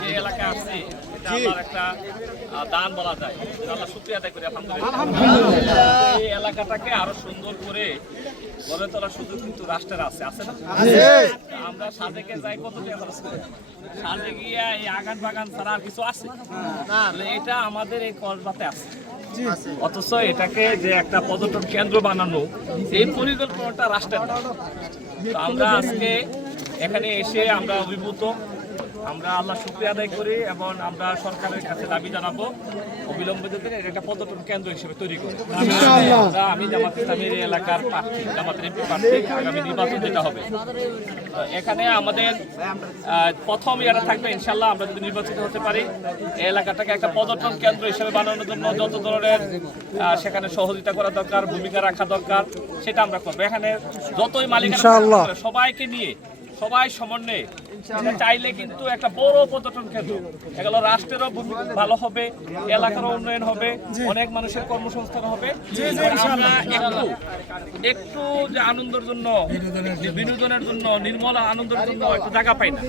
যে এলাকা আমার একটা বলা যায় আলহামদুলিল্লাহ এই এলাকাটাকে আরও সুন্দর করে গড়ে তোলার সুযোগ কিন্তু রাষ্ট্রের আছে আছে না? আমরা সাজেকে যাই কত টাকা খরচ করে? সাজে গিয়া এই আগান বাগান ছাড়া আর কিছু আছে? এটা আমাদের এই কসবাতে আছে। অথচ এটাকে যে একটা পর্যটন কেন্দ্র বানানো এই পরিকল্পনাটা রাষ্ট্রের। আমরা আজকে এখানে এসে আমরা অভিভূত। আমরা আল্লাহ শুক্রিয়া আদায় করি এবং আমরা সরকারের কাছে দাবি জানাব অবিলম্বে এর একটা পর্যটন কেন্দ্র হিসেবে তৈরি করি আমি জামাত ইসলামের এলাকার প্রার্থী জামাতের এমপি প্রার্থী আগামী নির্বাচন যেটা হবে। এখানে আমাদের প্রথম এটা থাকবে ইনশাল্লাহ আমরা যদি নির্বাচিত হতে পারি এলাকাটাকে একটা পর্যটন কেন্দ্র হিসেবে বানানোর জন্য যত ধরনের সেখানে সহযোগিতা করা দরকার ভূমিকা রাখা দরকার সেটা আমরা করব। এখানে যতই মালিক সবাইকে নিয়ে সবাই সমন্বয়ে। চাইলে কিন্তু একটা বড় পর্যটন কেন্দ্র। এগুলো রাষ্ট্রেরও ভালো হবে এলাকারও উন্নয়ন হবে অনেক মানুষের কর্মসংস্থান হবে। একটু একটু যে আনন্দের জন্য বিনোদনের জন্য। নির্মল আনন্দের জন্য একটু জায়গা পাই না।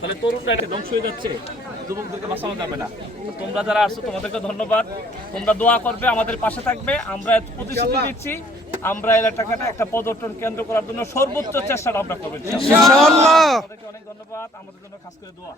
তাহলে তরুণরা ধ্বংস হয়ে যাচ্ছে যুবকদেরকে বাঁচানো যাবে না। তোমরা যারা আসছো তোমাদেরকে ধন্যবাদ। তোমরা দোয়া করবে আমাদের পাশে থাকবে। আমরা প্রতিশ্রুতি দিচ্ছি আমরা এলাকাটা একটা পর্যটন কেন্দ্র করার জন্য সর্বোচ্চ চেষ্টা আমরা করব। অনেক ধন্যবাদ। আমাদের জন্য খাস করে দোয়া।